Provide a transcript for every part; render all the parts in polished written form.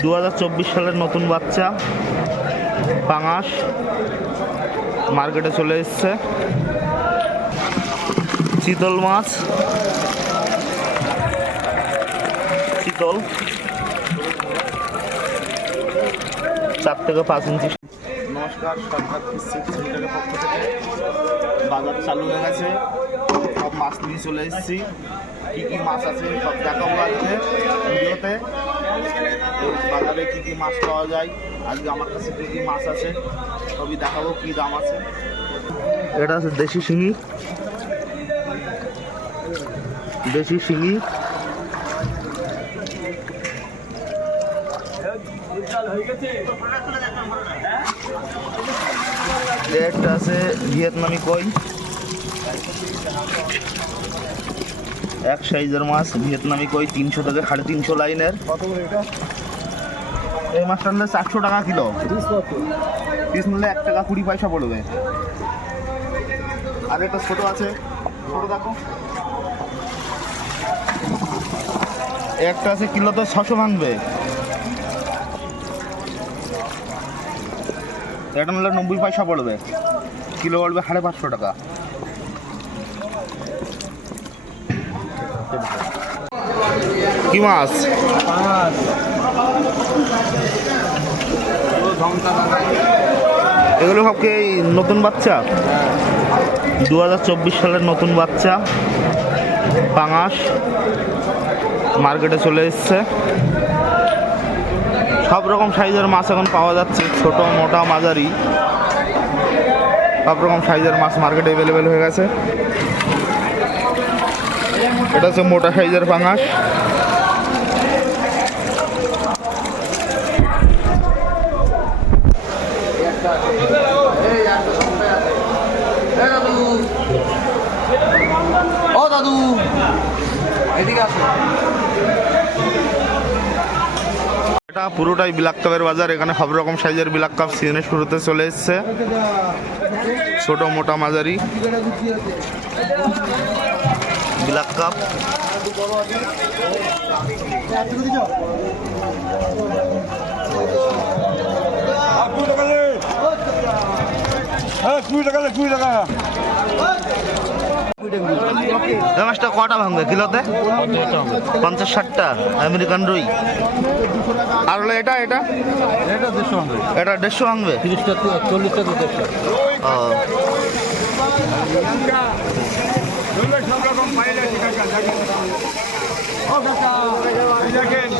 2024 সালের নতুন বাচ্চা পাঙাশ মার্কেটে চলে এসছে। চিতল মাছ, চিতল 4 থেকে 5 ইঞ্চি। নমস্কার, সরকার ফিশ সেন্টারের পক্ষ থেকে বাজার চালু হয়ে গেছে। সব মাছ নিয়ে চলে এসেছি। কী কী মাছ আছে সব দেখাবো আজকে ভিডিওতে। বাজারে কী কী মাছ পাওয়া যায়, আজকে আমার কাছে কী কী মাছ আছে সবই দেখাবো, কী দাম আছে। এটা আছে দেশি শিঙি, দেশি শিঙি। একটা আছে ভিয়েতনামি কই, এক সাইজের মাছ ভিয়েতনামি কই 300 থেকে 350 লাইনের। এই মাছটা নিলে 400 টাকা কিলো, পিস নিলে 1 টাকা 20 পয়সা পড়বে। আর একটা ছোট আছে, ছোট দেখো, একটা আছে কিলো তো 600 ভাঙবে। এটা নিলে 90 পয়সা পড়বে, কিলো পড়বে 550 টাকা। কি মাছ? এগুলো সব কি নতুন বাচ্চা? 2024 সালের নতুন বাচ্চা পাঙাশ মার্কেটে চলে এসছে। সব রকম সাইজের মাছ এখন পাওয়া যাচ্ছে, ছোট মোটা মাঝারি সব রকম সাইজের মাছ মার্কেটে অ্যাভেলেবেল হয়ে গেছে। এটা হচ্ছে মোটা সাইজের পাঙাশ। ও দাদু এদিকে আসো। এটা পুরোটাই ব্ল্যাক কাপের বাজার। এখানে সব রকম সাইজের ব্ল্যাক কাপ সিজনের শুরুতে চলে এসছে, ছোট মোটা মাঝারি ব্ল্যাক কাপ। এই মাছটা কটা ভাঙবে কিলোতে? 50-60টা আমেরিকান রুই। আর হলো এটা এটা এটা 150 ভাঙবে, এটা 150 ভাঙবে, 30টা 40টা 200। ও সব রকম পাইলে ঠিক আছে। ও কাকা এই দেখেন,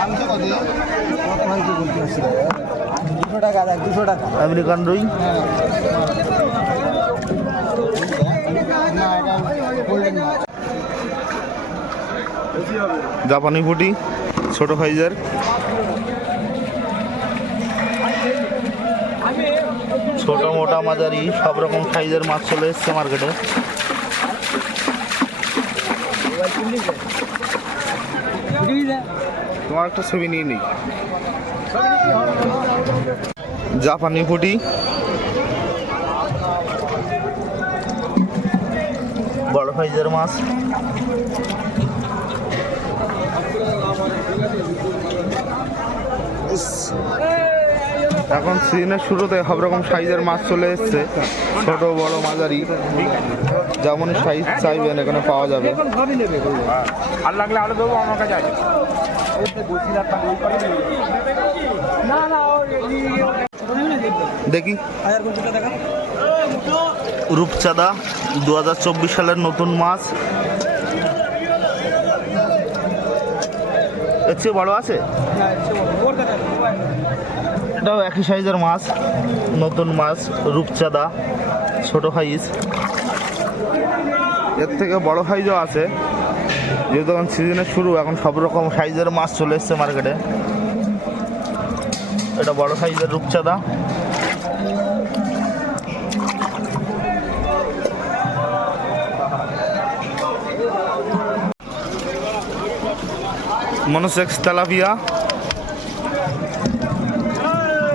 ভাঙছে কত? 200 টাকা, 200 টাকা আমেরিকান রুই। জাপানি পুঁটি ছোট সাইজের, ছোট মোটা মাঝারি সব রকম সাইজের মাছ চলে এসছে মার্কেটে। তোমার একটা ছবি নিয়ে নিই। জাপানি পুঁটি বড় সাইজের মাছ। এখন সিজনের শুরুতে সব রকম সাইজের মাছ চলে এসছে, ছোট বড় মাঝারি যেমন সাইজ চাইবেন এখানে পাওয়া যাবে। আর লাগলে আরো দেবো আমার কাছে আছে। দেখি রূপচাঁদা 2024 সালের নতুন মাছ। এর চেয়ে বড় আছে, এটাও একই সাইজের মাছ, নতুন মাছ রূপচাঁদা ছোট সাইজ। এর থেকে বড় সাইজও আছে, যেহেতু এখন সিজনের শুরু, এখন সব রকম সাইজের মাছ চলে এসছে মার্কেটে। এটা বড় সাইজের রূপচাঁদা। মনোসেক্স তেলাপিয়া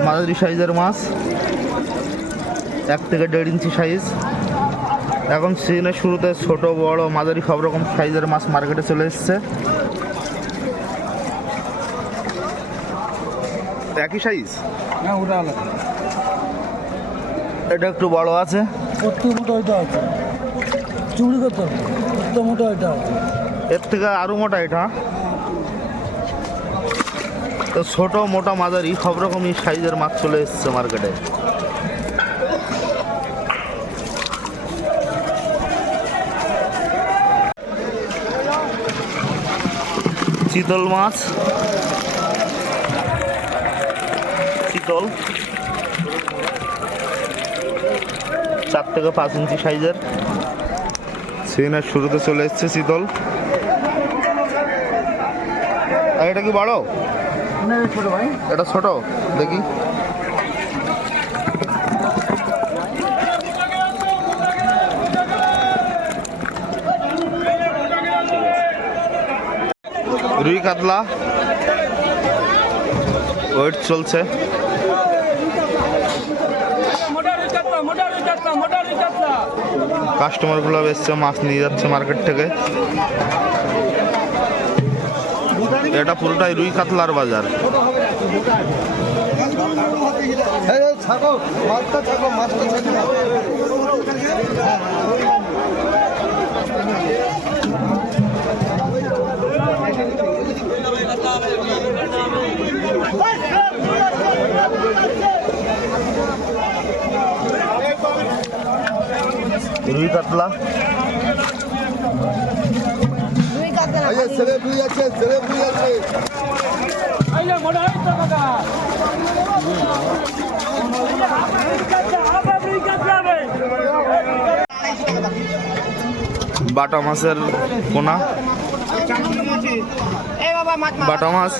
মাঝারি সাইজের মাছ, 1 থেকে 1.5 ইঞ্চি সাইজ। এখন সিজনের শুরুতে ছোট বড় মাঝারি সব রকম সাইজের মাছ মার্কেটে চলে এসছে। একই সাইজ? না ওটা আলাদা, এটা একটু বড় আছে। কত মোটা ওইটা আছে, চুড়ি কত কত মোটা ওইটা আছে, এর থেকে আরো মোটা এটা। তো ছোট মোটা মাঝারি সব রকমই সাইজের মাছ চলে এসছে মার্কেটে। চিতল মাছ, চিতল 4 থেকে 5 ইঞ্চি সাইজের। সিজনের শুরুতে চলে এসছে চিতল। আর এটা কি বড়? ছোট ভাই, এটা ছোট, দেখি। রুই কাতলা ওয়েট চলছে। কাস্টমারগুলো এসছে, মাছ নিয়ে যাচ্ছে মার্কেট থেকে। এটা পুরোটাই রুই কাতলার বাজার। রুই কাতলা ছেলে বুঝে যাচ্ছে, ছেলে বুঝে যাচ্ছে। বাটা মাছের পোনা, বাটা মাছ,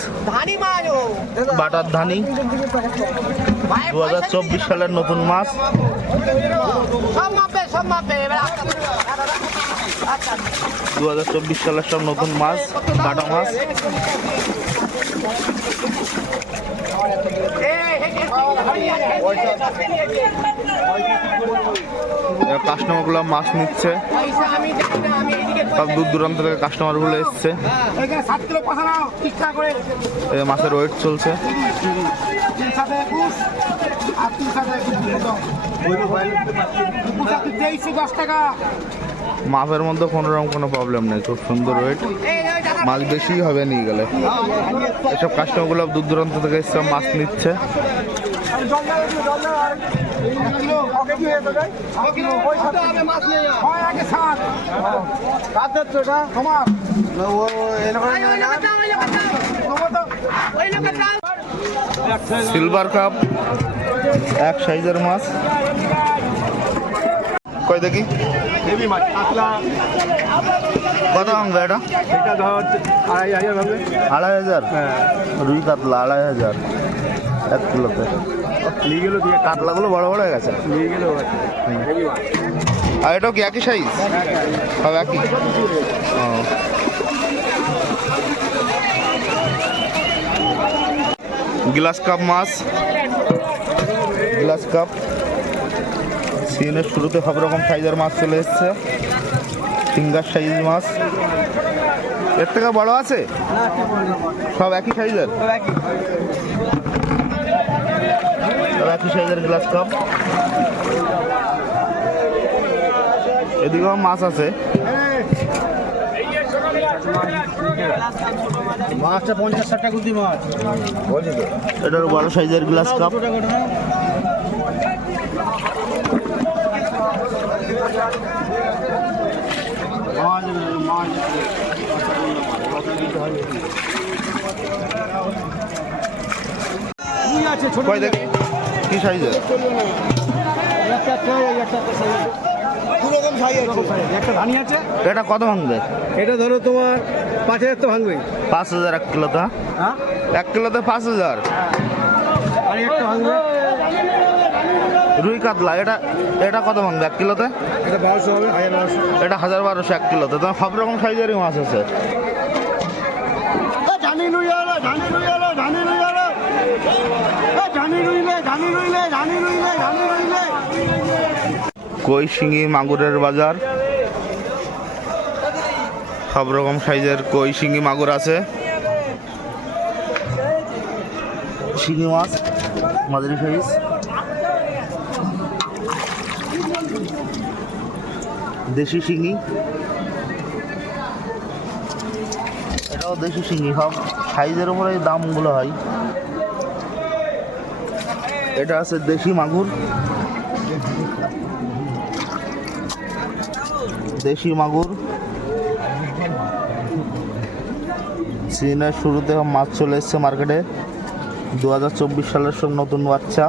বাটার ধানি 2024 সালের নতুন মাছ। 2024 সালের সব নতুন মাছ, বাটা মাছ। কাস্টমারগুলো মাছ নিচ্ছে, সব দূর দূরান্ত থেকে কাস্টমারগুলো এসছে। মাছের ওয়েট চলছে। মাপের মধ্যে কোনো রকম কোনো প্রবলেম নেই, খুব সুন্দর ওয়েট। মাছ বেশি হবে নিয়ে গেলে। এসব কাস্টমারগুলো দূর দূরান্ত থেকে এসে মাছ নিচ্ছে। সিলভার কাপ এক সাইজের মাছ। কই দেখি কত ভাঙবে এটা? এটা ধর 2500 ভাঙবে। 2500? রুই কাতলা 2500 1 কিলোতে। নিয়ে গেল দিয়ে কাতলাগুলো বড় বড় হয়ে গেছে। নিয়ে গেল। আর এটাও কি একই সাইজ? সব একই। গ্লাস কাপ মাছ, গ্লাস কাপ। সিজনের শুরুতে সব রকম সাইজের মাছ চলে এসছে। ফিঙ্গার সাইজ মাছ। এর থেকে বড় আছে? সব একই সাইজের? সব একই সাইজের গ্লাস কাপ। এদিকেও মাছ আছে। মাছটা 50-60 টাকা কেজি মাছ। এটার বড় সাইজের গ্লাস কাপ। কই দেখি কি সাইজের? একটা ধানি আছে। এটা কত ভাঙবে? এটা ধরো তোমার 5000 তো ভাঙবে। 5000 1 কিলোতে? হ্যাঁ 1 কিলোতে 5000। আর একটা ভাঙবে। রুই কাতলা এটা এটা কত ভাঙবে 1 কিলোতে? এটা 1200 হবে, 1200। এটা 1200 1 কিলোতে। তো সব রকম সাইজেরই মাছ আছে। ধানি রুই আলো, ধানি রুই আলো, ধানি রুই আলো। ধানি রুইলে, ধানি রুইলে, ধানি রুইলে, ধানি রুইলে। কই শিঙি মাগুরের বাজার। সব রকম সাইজের কই শিঙি মাগুর আছে। শিঙি মাছ মাঝারি সাইজ, দেশি শিঙি, এটাও দেশি শিঙি। সব সাইজের উপরে এই দামগুলো হয়। এটা আছে দেশি মাগুর, দেশি মাগুর। সিজনের শুরুতে মাছ চলে এসছে মার্কেটে, 2024 সালের সব নতুন বাচ্চা।